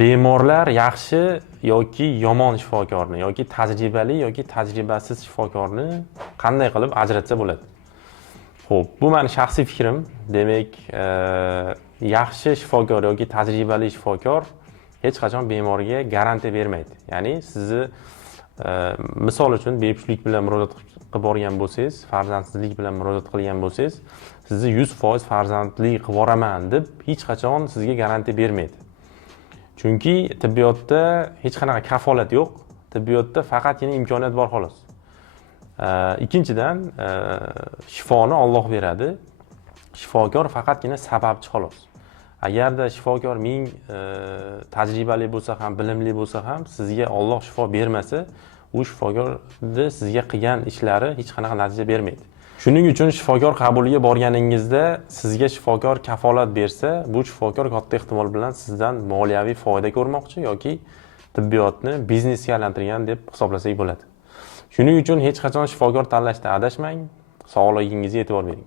Bemorlar yaxshi yoki yomon shifokorni yoki tajribali yoki tajribasiz shifokorni qanday qilib ajratsa bo'ladi? Xo'p, bu meni shaxsiy fikrim. Demak, yaxshi shifokor yoki tajribali shifokor hech qachon bemorga garantiya bermaydi. Ya'ni sizni misol uchun bepushtlik bilan murojaat qilib borgan bo'lsangiz, farzandsizlik bilan murojaat qilgan bo'lsangiz, sizni 100% farzandli qilib boraman deb hech qachon sizga garantiya bermaydi. Chunki tibbiyotda hech qanaqa kafolat yo'q. Tibbiyotda faqatgina imkoniyat bor xolos. Ikkinchidan, shifoni Alloh beradi. Shifokor faqatgina sababchi xolos. Agarda shifokor ming tajribali bo'lsa ham, bilimli bo'lsa ham, sizga Alloh shifo bermasa, u shifokorning sizga qilgan ishlari hech qanaqa natija bermaydi. Shuning uchun shifokor qabuliga borganingizda sizga shifokor kafolat bersa, bu shifokor katta ehtimol bilan sizdan moliyaviy foyda ko'rmoqchi yoki tibbiyotni biznesga aylantirgan deb hisoblasak bo'ladi. Shuning uchun hech qachon shifokor tanlashda adashmang, sog'ligingizga e'tibor bering.